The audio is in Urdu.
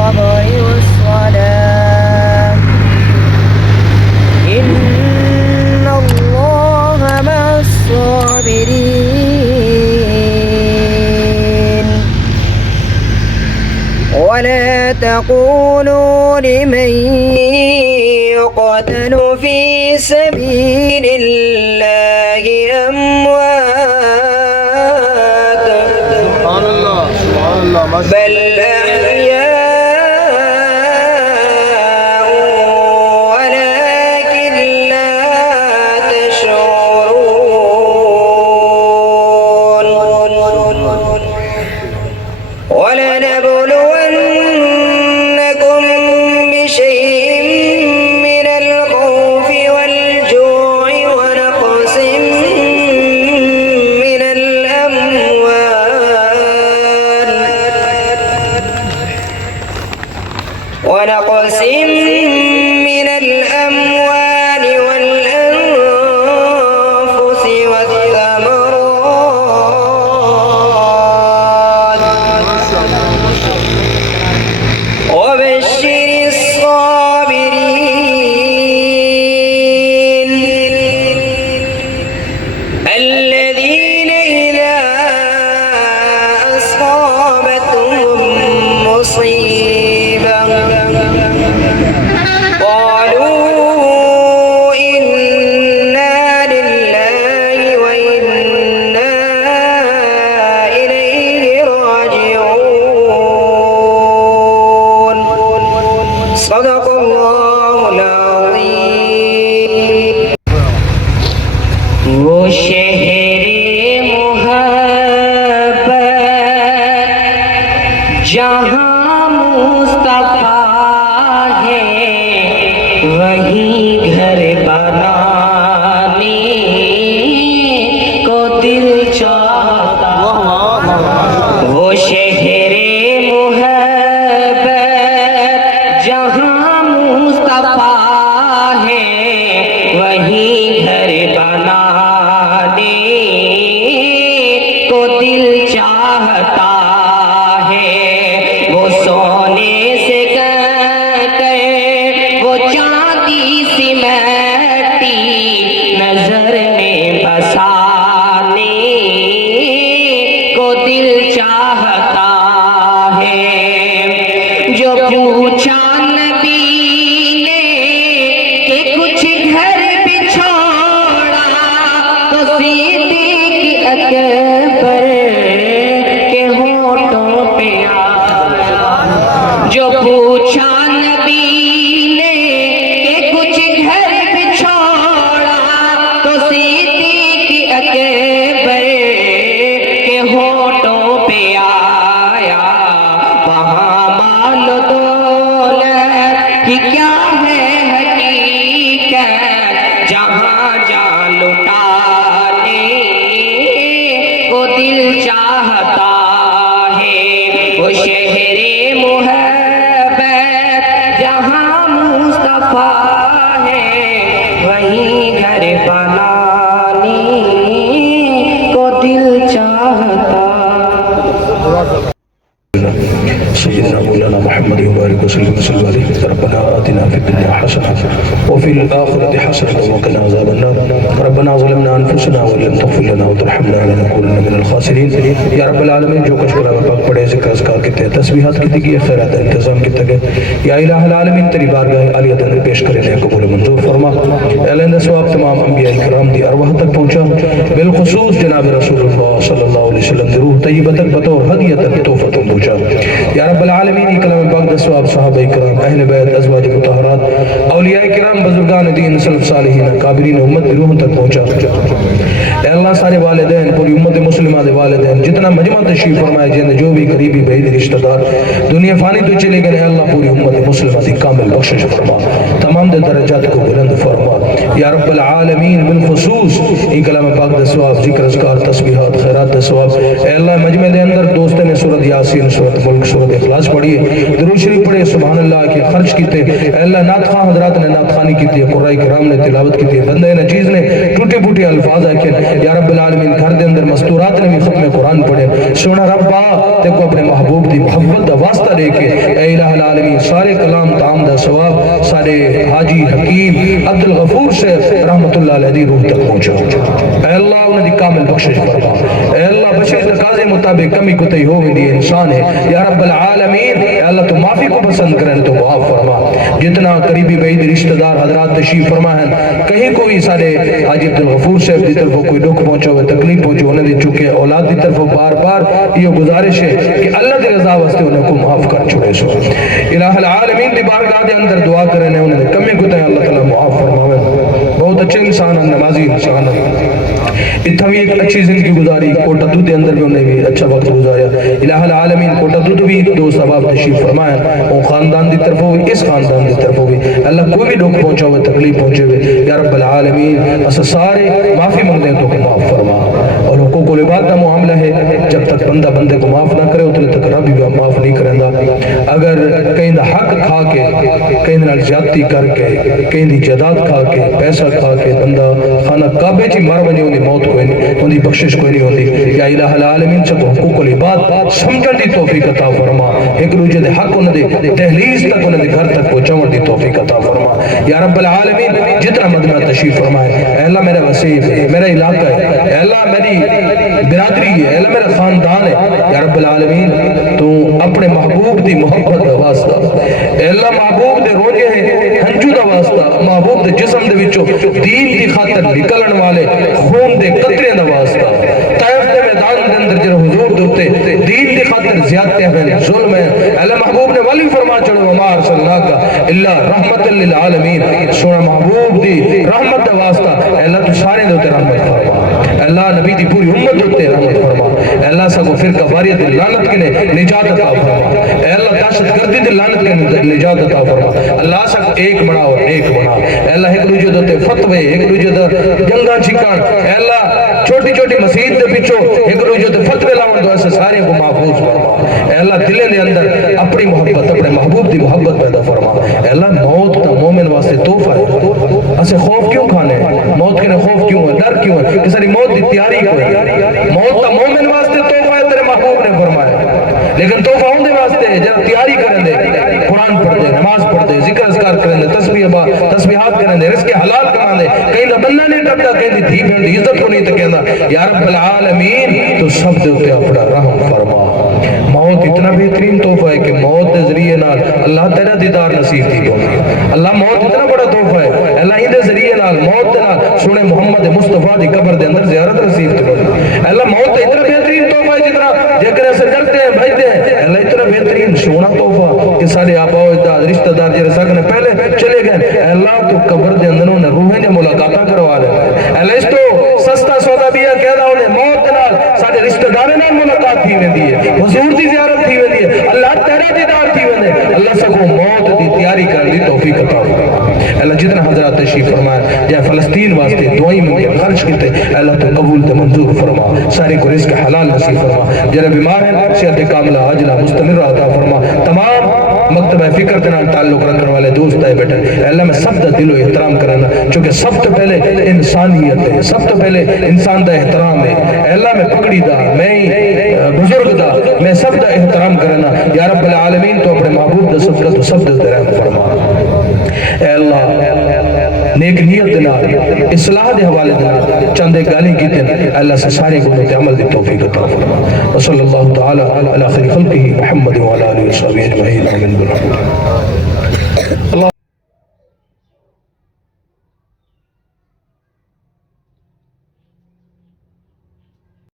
الصبر والصلاة إن الله مع الصابرين ولا تقولوا لمن يقتل في سبيل الله أموات بل أحياء ولكن لا تشعرون ولنبلونكم بشيء من الخوف والجوع ونقص من الأموال والأنفس والثمرات وبشر الصابرين الذين إذا أصابتهم مصيبة قالوا إنا لله وإنا إليه راجعون صدق الله العظيم وہ شہر محبت جہاں مصطفیٰ ہے وہی گھر بنانے کو دل چاہتا وہ شہر محبت جہاں مصطفیٰ ہے وہی گھر بنانے کو دل چاہتا ہے وہ سونے سے وہ چاندی سی مٹی نظر میں بسانے کو دل چاہتا ہے جو پوچھا نبی نے کہ کچھ گھر بچھوڑا تو صدیق اکبر کے ہونٹوں پہ آیا جو پوچھا نبی نے کہ کچھ گھر بچھوڑا تو صدیق اکبر کے ہونٹوں پہ آیا وہاں مال و دولت کی کیا ہے حقیقت جہاں جان لٹانے کو دل چاہتا ہے وہ شہر محبت جہاں مصطفیٰ ہے وہی گھر بنانے کو دل چاہتا سيدنا مولانا محمد وبارك وسلم عليه ربنا آتنا في الدنيا حسنة وفي الآخرة حسنة وقنا عذاب النار ربنا ظلمنا أنفسنا وإن لم تغفر لنا وترحمنا لنكونن من الخاسرين یا رب العالمین جو کچھ کلام پاک پڑھے ذکر اذکار کیتے ہیں تسبیحات کی گئی خیرات انتظام کیتے گئے یا الہ العالمین تیری بارگاہ عالیہ میں پیش کرے لے قبول منظور فرما اے اللہ ثواب تمام انبیاء کرام دی ارواح تک پہنچا بالخصوص جناب رسول اللہ صلی اللہ علیہ وسلم دی روح طیبہ تک بطور ہدیہ تحفہ پہنچا یا رب العالمین کلام پاک دا ثواب صحابہ کرام اہل بیت ازواج مطہرات اولیاء کرام بزرگان دین سلف صالحین کابرین امت دی روح تک پہنچا اے اللہ سارے والدین پوری امت مسلمہ دے والدین جتنا مجمع تشریف فرمائے جن جو بھی قریبی بعید رشتہ دار دنیا فانی تو چلے گئے اللہ پوری امت مسلمہ دی کامل بخشش فرما تمام دے درجات کو بلند فرما یا رب العالمین بالخصوص ان کلام پاک دا ثواب ذکر اذکار تسبیحات خیرات دا ثواب اے اللہ مجمع دے اندر دوست نے سورۃ یاسین سورۃ ملک سورۃ اخلاص پڑھی درود شریف پڑھے سبحان اللہ کے خرچ کیتے اے اللہ نعت خواہ حضرات نے نعت خوانی کی تھی قرآن کرام نے تلاوت کی تھی بندے نچیز نے ٹوٹے پھوٹے الفاظ آکھے یا رب العالمین گھر دے اندر مستورات نے بھی ختم قرآن پڑھے سونا ربا تے کو اپنے محبوب دی محبت دا واسطہ لے کے اے الہ العالمین سارے کلام تام دا ثواب سارے حاجی حکیم عبدالغفور سے رحمت اللہ علیہ دی روح تک پہنچو اے اللہ انہیں دی کامل بخشش فرما اے اللہ بشر تقاضے مطابق کمی کتئی ہو گئی دی انسان ہے یا رب العالمین اے اللہ تو معافی کو پسند کریں تو معاف فرما جتنا قریبی بعید رشتہ دار حضرات تشریف فرما ہے کہیں کوئی سارے حاجی عبدالغفور صاحب دی طرف کوئی دکھ پہنچو ہوئے تکلیف پہنچو انہیں دی چکے اولاد دی طرف بار بار یہ گزارش ہے کہ اللہ دی رضا واسطے انہیں کو معاف کر چھوڑے سو الہ العالمین دی بارگاہ دے اندر دعا کرنے انہیں کمی کتیں اللہ تعالیٰ معاف فرماوے بہت اچھے انسان ہیں نمازی انسان ہیں اتنا بھی ایک اچھی زندگی گزاری کوٹا دودھ دے اندر بھی انہیں بھی اچھا وقت گزاریا الہ العالمین کوٹا دودھ بھی دو سباب تشریف فرمائے وہ خاندان دی طرف ہوئی اس خاندان دی طرف ہوئی اللہ کوئی بھی دکھ پہنچا ہوئے تکلیف پہنچے ہوئے یا رب العالمین اسا سارے معافی مانگ دیں تو کہ معاف فرما اور حقوق العباد کا معاملہ ہے جب تک بندہ بندے کو معاف نہ کرے اتنے تک رب بھی معاف نہیں کریں گا اگر کہیں دا حق کھا کے کہیں نال زیادتی کر کے کہیں دی جائیداد کھا کے پیسہ کھا کے بندہ خانہ کعبے چی مر بنی ہوندی موت کوئی نہیں ہوندی بخشش کوئی نہیں ہوندی یا الہ العالمین سب حقوق العباد سمجھن دی توفیق عطا فرما ایک دوسرے دے حق انہیں دے دہلیز تک انہیں دے گھر تک پہنچاون دی توفیق عطا فرما یا رب العالمین جتنا مدینہ تشریف فرمائے اے اللہ میرا وسیع ہے میرا علاقہ ہے اے اللہ میری برادری ہے اے اللہ میرا خاندان ہے یا رب العالمین تو اپنے محبوب دی محبت دا واسطہ اے اللہ محبوب دے روجے ہیں ہنجو دا واسطہ محبوب دے جسم دے وچوں دین دی خاطر نکلن والے خون دے قطرے دا واسطہ طائف دے میدان دے اندر جنہوں حضور دوتے دین دی خاطر زیادتے ہیں ظلم ہے اللہ محبوب نے ولی فرما چڑھو وما ارسلناک الا رحمت للعالمین سونا محبوب دی رحمت دا واسطہ اللہ تو سارے دوتے رحمت فرما اللہ نبی دی پوری امت دوتے رحمت فرما اللہ سب فرقہ واریت لعنت کے نجات عطا فرما اللہ دہشت گردی دی لعنت کے نجات عطا فرما اللہ سب ایک بنا اور ایک بنا اللہ ایک دوجہ دوتے فتوے ایک دوجہ دو جنگاں چھکان اللہ چھوٹی چھوٹی مسجد دے پچھو ایک دوجہ دو فتوے لاؤن دو ایسے سارے کو محفوظ فرما اللہ دلے دے اندر اپنی محبت اپنے محبوب دی محبت پیدا فرما اللہ موت تا مومن واسطے توفہ ہے اسے خوف کیوں کھانے موت کے خوف کیوں ہے ڈر کیوں ہے کہ ساری موت دی تیاری کوئی موت تا مومن واسطے توفہ ہے تیرے محبوب نے فرمایا لیکن توفہ ہوں دے واسطے جب تیاری کریں دے قرآن پڑھ دے نماز پڑھ دے ذکر اذکار کریں دے تسبیحات کریں دے رزق حلال کریں دے کہیں نہ بندہ نہیں ڈرتا کہیں دی دھی بہن دی عزت کو نہیں تو کہنا یا رب العالمین تو سب دے ہوتے اپنا رحم فرما موت اتنا بہترین تحفہ ہے کہ موت دے ذریعے نال اللہ تیرا دیدار نصیب دی گئی اللہ موت اتنا بڑا تحفہ ہے اللہ ہی دے ذریعے نال موت دے نال سونے محمد مصطفیٰ دی قبر دے اندر زیارت نصیب دی گئی اللہ موت اتنا بہترین تحفہ ہے جتنا جکر ایسے ڈرتے ہیں بھجتے ہیں اللہ اتنا بہترین سونا تحفہ کہ سارے آبا و اجداد رشتہ دار جرے ساکنے پہلے چلے گئے اللہ تو قبر دے اندر انہیں روحیں نے ملاقاتہ کروا رہے اللہ اس تو سستا سودا بھی ہے کہہ رہا انہیں موت دے نال سارے رشتہ دارے نال ملاقات تھی ویندی ہے حضور دی زیارت تھی ویندی ہے اللہ تیرا دیدار تھی ویندے اللہ سکو موت دی تیاری کر دی توفیق عطا اللہ جتنا حضرات تشریف فرمائے جائے فلسطین واسطے دعائی منگے خرچ کیتے اللہ تو قبول تے منظور فرما سارے کو رزق حلال نصیب فرما جنہیں بیمار ہیں صحت کاملہ عاجلہ مستمر عطا فرما تمام مکتبہ فکر کے نال تعلق رکھنے والے دوست آئے بیٹھے اللہ میں سب دا دل و احترام کرنا چونکہ سب تو پہلے انسانیت ہے سب تو پہلے انسان دا احترام ہے اللہ میں پکڑی دا میں بزرگ دا میں سب دا احترام کرنا یا رب العالمین تو اپنے محبوب دا صدقہ تو سب دا رحم فرما اے اللہ نیک نیت دینا اصلاح دے حوالے دینا چندے گالی کی دینا اللہ سے سارے گناہوں کے عمل دی توفیق عطا فرما وصلی اللہ تعالی علی خیر خلقہ محمد وعلی آلہ وصحبہ اجمعین آمین برحمتہ